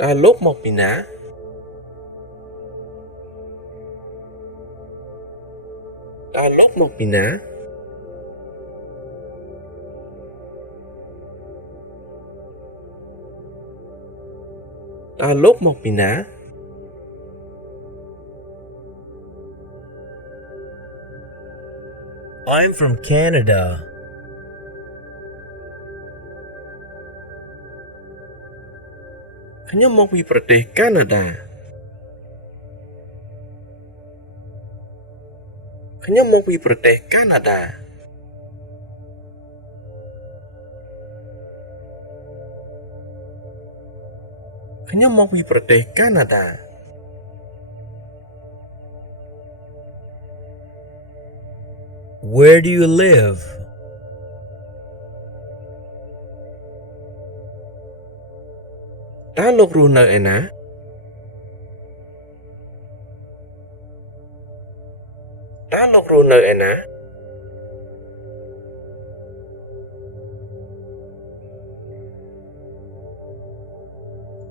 ตาลบหมอกปีนะตาลบหมอกปีนะตาลบหมอกปีนะ I'm from Canada. ខ្ញុំមកពីប្រទេសកាណាដាខ្ញុំមកពីប្រទេសកាណាដាខ្ញុំមកពីប្រទេសកាណាដា Where do you live? តើលោករស់នៅឯណាតើលោករស់នៅឯណា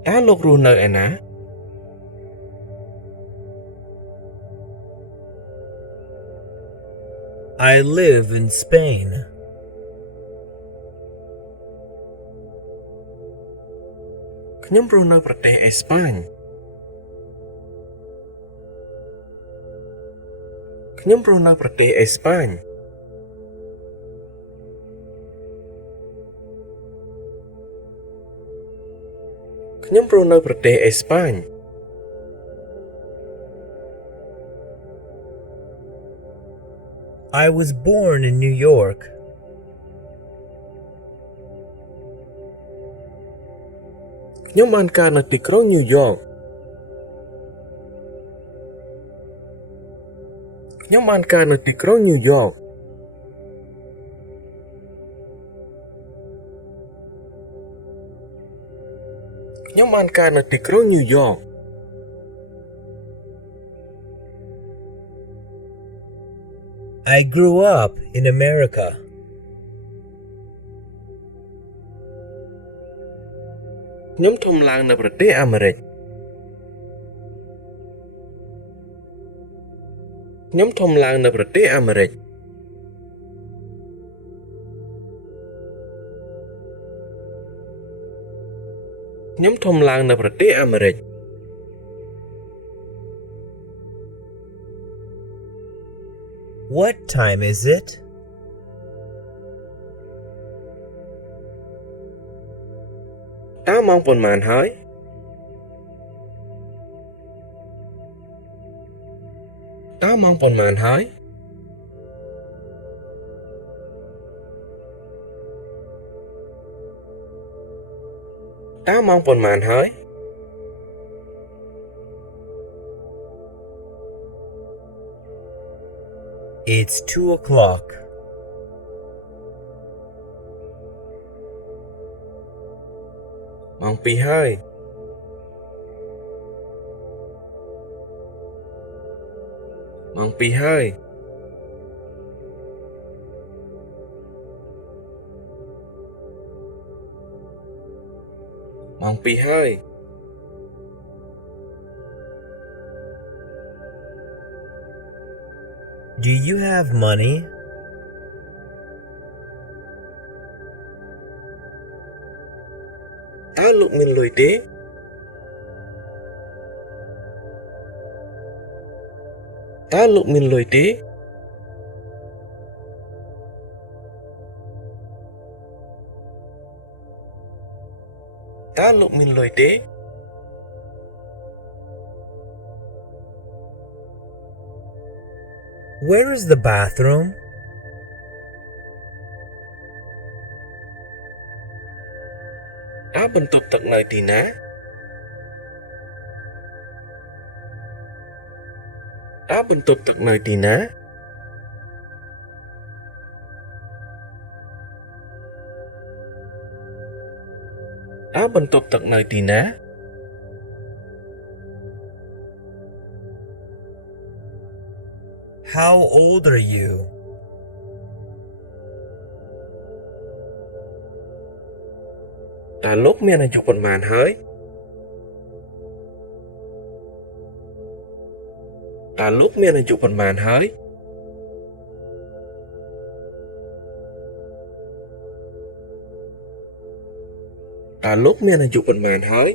តើលោករស់នៅឯណា I live in Spain. ខ្ញុំរស់នៅប្រទេសអេស្ប៉ាញខ្ញុំរស់នៅប្រទេសអេស្ប៉ាញខ្ញុំរស់នៅប្រទេសអេស្ប៉ាញ I was born in New York. ខ្ញុំបានកើតនៅទីក្រុងញូវយ៉កខ្ញុំបានកើតនៅទីក្រុងញូវយ៉កខ្ញុំបានកើតនៅទីក្រុងញូវយ៉ក I grew up in America. ខ្ញុំធំឡើងនៅប្រទេសអាមេរិកខ្ញុំធំឡើងនៅប្រទេសអាមេរិកខ្ញុំធំឡើងនៅប្រទេសអាមេរិក What time is it? តើម៉ោងប៉ុន្មានហើយតើម៉ោងប៉ុន្មានហើយតើម៉ោងប៉ុន្មានហើយ It's 2 o'clock. ម៉ោង2ហើយម៉ោង2ហើយម៉ោង2ហើយ Do you have money? តើលោកមានលុយទេតើលោកមានលុយទេតើលោកមានលុយទេ Where is the bathroom? តើបន្ទប់ទឹកនៅទីណាតើបន្ទប់ទឹកនៅទីណាតើបន្ទប់ទឹកនៅទីណា How old are you? តើលោកមានអាយុប៉ុន្មានហើយតើលោកមានអាយុប៉ុន្មានហើយតើលោកមានអាយុប៉ុន្មានហើយ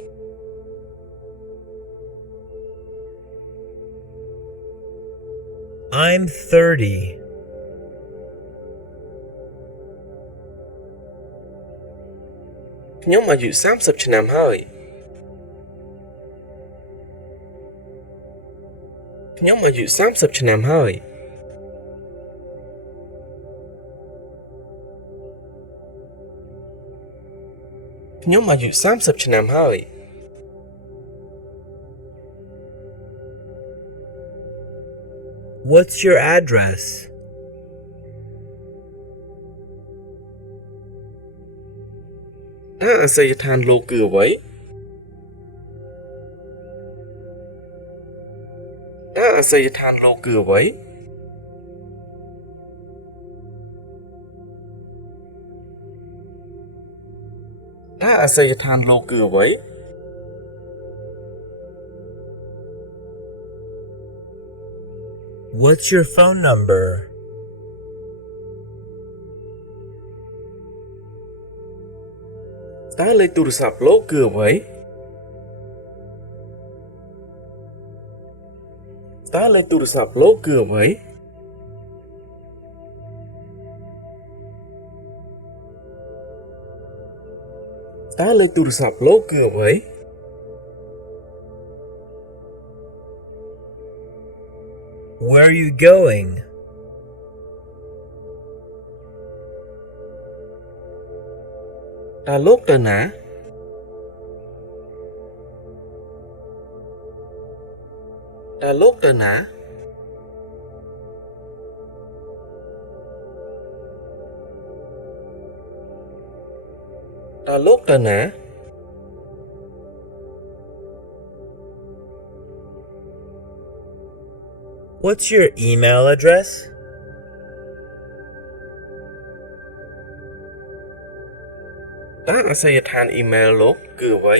I'm 30. ខ្ញុំអាយុ30ឆ្នាំហើយខ្ញុំអាយុ30ឆ្នាំហើយខ្ញុំអាយុ30ឆ្នាំហើយ What's your address? តើអាសយដ្ឋានលោកគឺអ្វីតើអាសយដ្ឋានលោកគឺអ្វីតើអាសយដ្ឋានលោកគឺអ្វី What's your phone number? តើលេខទូរស័ព្ទលោកគឺអ្វីតើលេខទូរស័ព្ទលោកគឺអ្វីតើលេខទូរស័ព្ទលោកគឺអ្វី Where are you going? តើលោកទៅណាតើលោកទៅណាតើលោកទៅណា What's your email address? តើអាសយដ្ឋានអ៊ីមែលលោកគឺអ្វី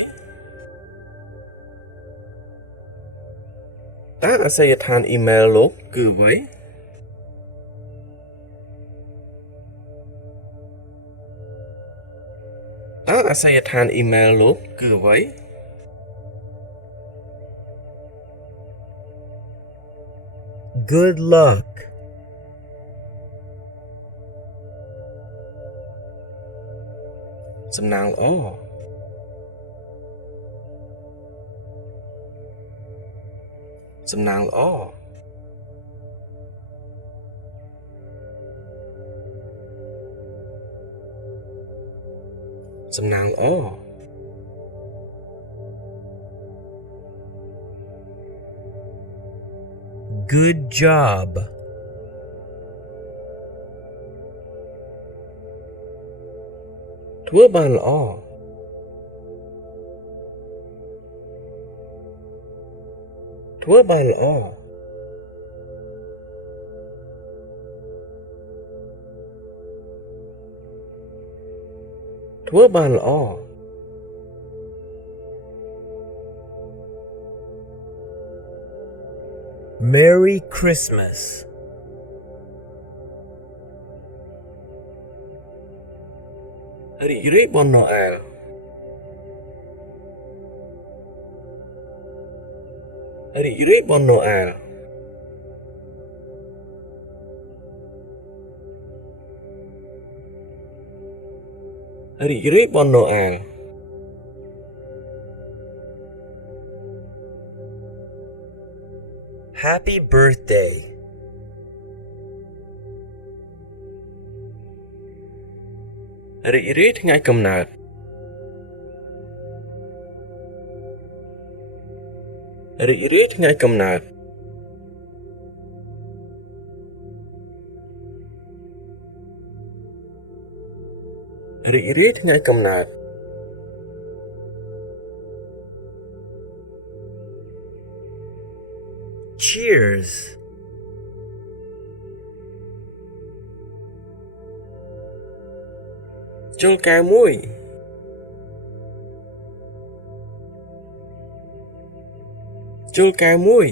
តើអាសយដ្ឋានអ៊ីមែលលោកគឺអ្វីតើអាសយដ្ឋានអ៊ីមែលលោកគឺអ្វី Good luck. សំណាងល្អសំណាងល្អសំណាងល្អ Good job. ធ្វើបានល្អធ្វើបានល្អធ្វើបានល្អ Merry Christmas. រីករាយបុណ្យណូអែលរីករាយបុណ្យណូអែលរីករាយបុណ្យណូអែល Happy birthday. រីករាយថ្ងៃកំណើតរីករាយថ្ងៃកំណើតរីករាយថ្ងៃកំណើត Cheers. ជុលកែវមួយ ជល់កែវមួយ